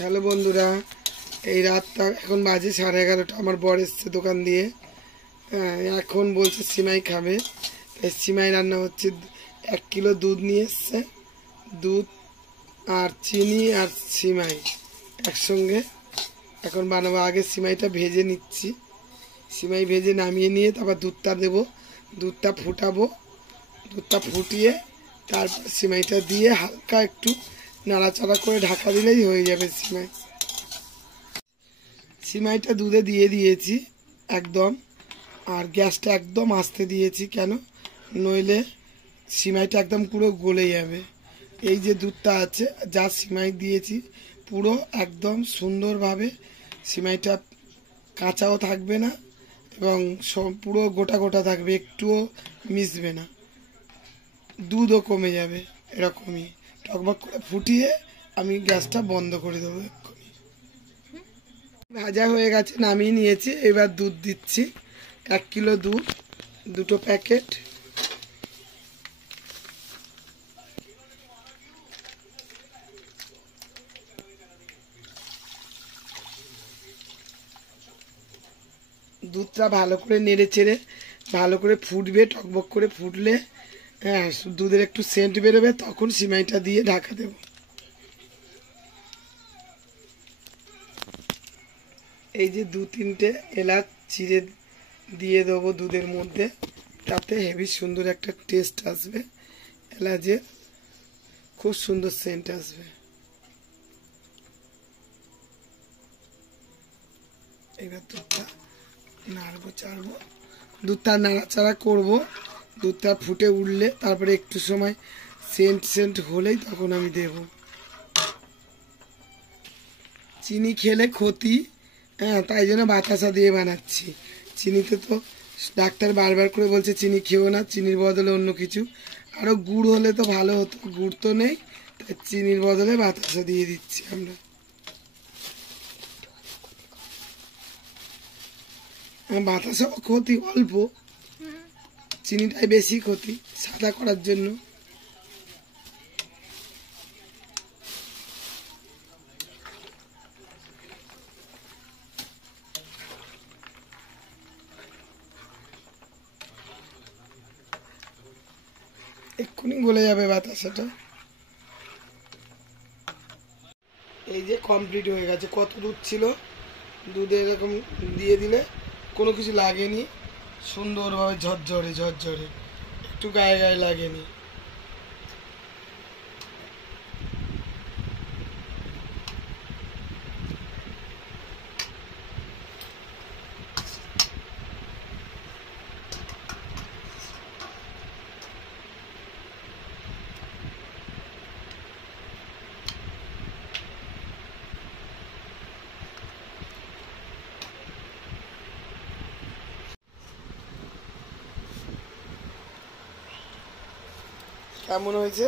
Hello বন্ধুরা, এই রাতটা এখন বাজে 11:30। আমার বর এসছে দোকান দিয়ে। এখন বলছে সিমাই খাবে। সিমাই রান্না হচ্ছে। 1 কিলো দুধ নিয়ে এসছে। দুধ আর চিনি আর সিমাই একসঙ্গে এখন বানাবো। আগে সিমাইটা ভেজে নিচ্ছি। সিমাই ভেজে নামিয়ে নিয়ে তারপর দুধটা দেবো। দুধটা ফুটাবো। দুধটা ফুটিয়ে তারপর সিমাইটা দিয়ে হালকা একটু নাড়াচাড়া করে ঢাকা দিলেই হয়ে যাবে সিমাই। সিমাইটা দুধে দিয়ে দিয়েছি একদম, আর গ্যাসটা একদম আস্তে দিয়েছি। কেন? নইলে সিমাইটা একদম পুরো গলে যাবে। এই যে দুধটা আছে, যা সিমাই দিয়েছি পুরো একদম সুন্দরভাবে সিমাইটা কাঁচাও থাকবে না এবং পুরো গোটা গোটা থাকবে, একটুও মিশবে না, দুধও কমে যাবে। এরকমই টকবক করে ফুটিয়ে আমি গ্যাসটা বন্ধ করে দেবো। এক্ষুনি ভাজা হয়ে গেছে, নামিয়ে নিয়েছি। এবার দুধ দিচ্ছি। 1 কিলো দুধ, 2টো প্যাকেট। দুধটা ভালো করে নেড়ে চেড়ে ভালো করে ফুটবে। টকবক করে ফুটলে দুধের একটু সেন্ট বেরোবে, তখন সিমাইটা দিয়ে ঢাকা দেব। এই যে 2-3টে এলাচ চিড়ে দিয়ে দেবো দুধের মধ্যে, তাতে হেভি সুন্দর একটা টেস্ট আসবে। এলাচের খুব সুন্দর সেন্ট আসবে। এবার দুধটা নাড়বো চাড়বো, দুধটা নাড়াচাড়া করবো। দুধটা ফুটে উঠলে তারপরে একটু সময় সেন্ট হলেই তখন আমি দেব। চিনি খেলে ক্ষতি, তাই জন্য বাতাসা দিয়ে বানাচ্ছি। চিনিতে তো ডাক্তার বারবার করে বলছে চিনি খেও না, চিনির বদলে অন্য কিছু। আরও গুড় হলে তো ভালো হতো, গুড় তো নেই, তাই চিনির বদলে বাতাসা দিয়ে দিচ্ছি আমরা। বাতাসাও ক্ষতি অল্প, চিনিটাই বেশি ক্ষতি সাদা করার জন্য। এক্ষুনি গলে যাবে বাতাসাটা। এই যে কমপ্লিট হয়ে গেছে। কত দুধ ছিল, দুধে এরকম দিয়ে দিলে কোনো কিছু লাগেনি, সুন্দরভাবে ঝরঝরে ঝরঝরে, একটু গায়ে গায়ে লাগেনি। কেমন হয়েছে?